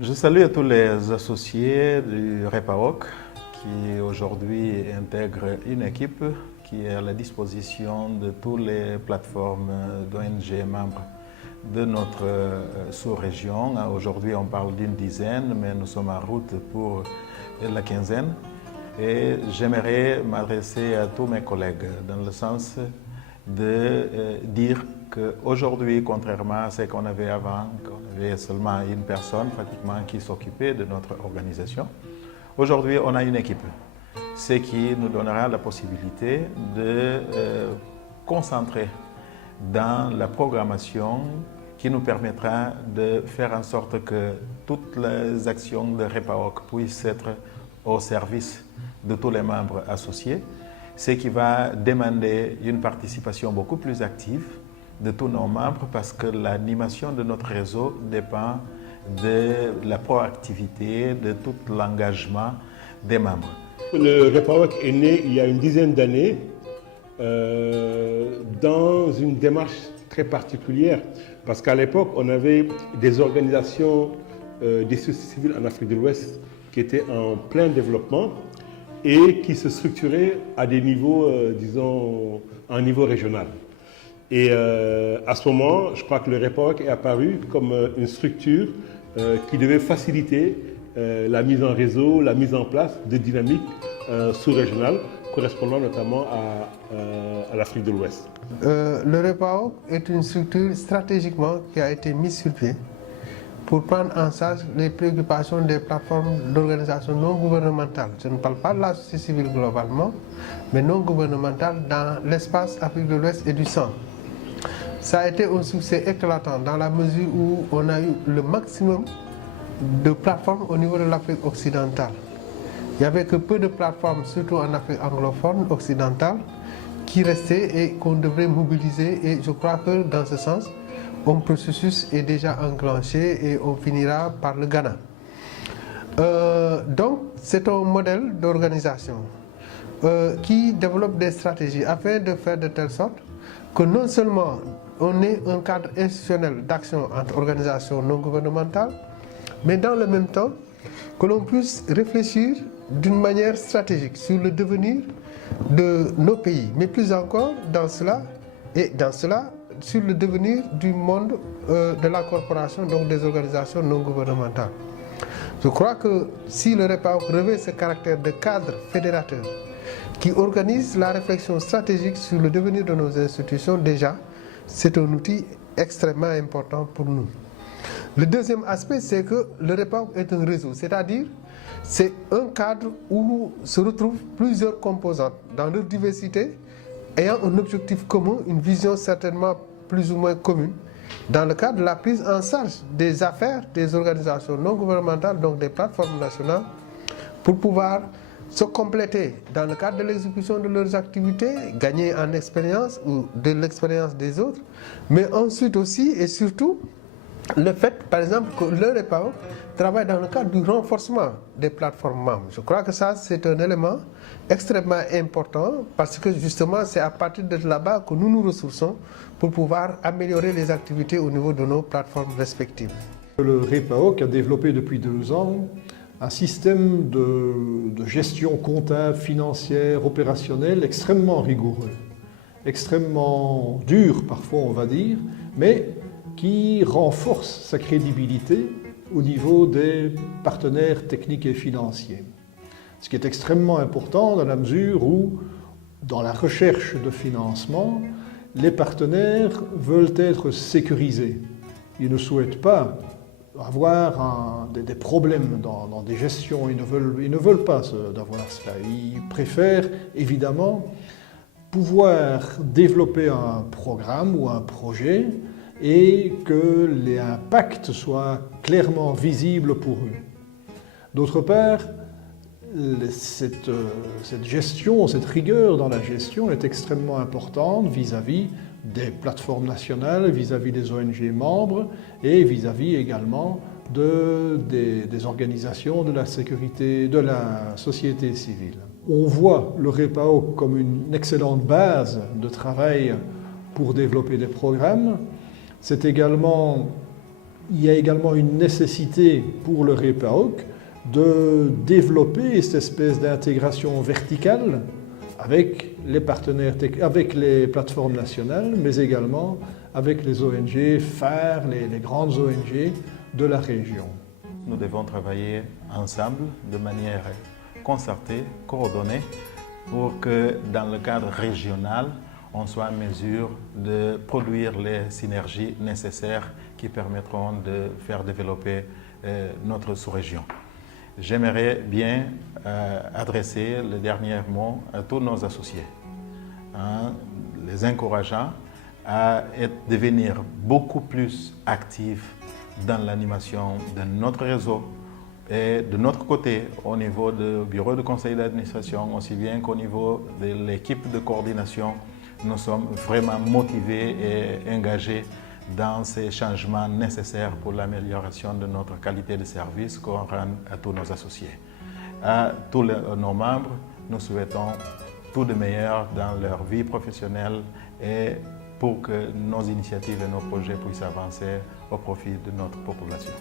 Je salue tous les associés du REPAOC qui aujourd'hui intègrent une équipe qui est à la disposition de toutes les plateformes d'ONG membres de notre sous-région. Aujourd'hui, on parle d'une dizaine, mais nous sommes en route pour la quinzaine. Et j'aimerais m'adresser à tous mes collègues dans le sens de dire qu'aujourd'hui, contrairement à ce qu'on avait avant, qu'on avait seulement une personne pratiquement qui s'occupait de notre organisation, aujourd'hui on a une équipe, ce qui nous donnera la possibilité de concentrer dans la programmation qui nous permettra de faire en sorte que toutes les actions de REPAOC puissent être au service de tous les membres associés, ce qui va demander une participation beaucoup plus active de tous nos membres parce que l'animation de notre réseau dépend de la proactivité, de tout l'engagement des membres. Le REPAOC est né il y a une dizaine d'années dans une démarche très particulière parce qu'à l'époque, on avait des organisations des sociétés civiles en Afrique de l'Ouest qui étaient en plein développement et qui se structuraient à des niveaux, disons, à un niveau régional. Et à ce moment, je crois que le REPAOC est apparu comme une structure qui devait faciliter la mise en réseau, la mise en place de dynamiques sous-régionales correspondant notamment à l'Afrique de l'Ouest. Le REPAOC est une structure stratégiquement qui a été mise sur pied pour prendre en charge les préoccupations des plateformes d'organisations non gouvernementales. Je ne parle pas de la société civile globalement, mais non gouvernementale dans l'espace Afrique de l'Ouest et du Centre. Ça a été un succès éclatant dans la mesure où on a eu le maximum de plateformes au niveau de l'Afrique occidentale. Il n'y avait que peu de plateformes, surtout en Afrique anglophone occidentale, qui restaient et qu'on devrait mobiliser. Et je crois que dans ce sens, un processus est déjà enclenché et on finira par le Ghana. Donc, c'est un modèle d'organisation qui développe des stratégies afin de faire de telle sorte que non seulement on ait un cadre institutionnel d'action entre organisations non gouvernementales, mais dans le même temps, que l'on puisse réfléchir d'une manière stratégique sur le devenir de nos pays, mais plus encore dans cela, sur le devenir du monde de la corporation, donc des organisations non gouvernementales. Je crois que si le REPAOC revêt ce caractère de cadre fédérateur qui organise la réflexion stratégique sur le devenir de nos institutions, déjà, c'est un outil extrêmement important pour nous. Le deuxième aspect, c'est que le REPAOC est un réseau, c'est-à-dire c'est un cadre où se retrouvent plusieurs composantes dans leur diversité, ayant un objectif commun, une vision certainement plus ou moins commune, dans le cadre de la prise en charge des affaires des organisations non gouvernementales, donc des plateformes nationales, pour pouvoir se compléter dans le cadre de l'exécution de leurs activités, gagner en expérience ou de l'expérience des autres, mais ensuite aussi et surtout le fait, par exemple, que le REPAOC travaille dans le cadre du renforcement des plateformes membres. Je crois que ça, c'est un élément extrêmement important parce que justement, c'est à partir de là-bas que nous nous ressourçons pour pouvoir améliorer les activités au niveau de nos plateformes respectives. Le REPAOC a développé depuis 2 ans un système de gestion comptable, financière, opérationnelle extrêmement rigoureux, extrêmement dur parfois on va dire, mais qui renforce sa crédibilité au niveau des partenaires techniques et financiers. Ce qui est extrêmement important dans la mesure où, dans la recherche de financement, les partenaires veulent être sécurisés. Ils ne souhaitent pas avoir des problèmes dans des gestions, ils ne veulent pas d'avoir cela. Ils préfèrent évidemment pouvoir développer un programme ou un projet et que les impacts soient clairement visibles pour eux. D'autre part, cette gestion, cette rigueur dans la gestion est extrêmement importante vis-à-vis des plateformes nationales, vis-à-vis des ONG membres et vis-à-vis également des organisations de la sécurité, de la société civile. On voit le REPAOC comme une excellente base de travail pour développer des programmes. C'est également il y a également une nécessité pour le REPAOC de développer cette espèce d'intégration verticale avec les partenaires, avec les plateformes nationales, mais également avec les ONG phares, les grandes ONG de la région. Nous devons travailler ensemble de manière concertée, coordonnée, pour que dans le cadre régional, on soit en mesure de produire les synergies nécessaires qui permettront de faire développer notre sous-région. J'aimerais bien adresser le dernier mot à tous nos associés, les encourageant à devenir beaucoup plus actifs dans l'animation de notre réseau et de notre côté, au niveau du bureau de conseil d'administration, aussi bien qu'au niveau de l'équipe de coordination, nous sommes vraiment motivés et engagés dans ces changements nécessaires pour l'amélioration de notre qualité de service qu'on rend à tous nos associés. À tous nos membres, nous souhaitons tout de meilleur dans leur vie professionnelle et pour que nos initiatives et nos projets puissent avancer au profit de notre population.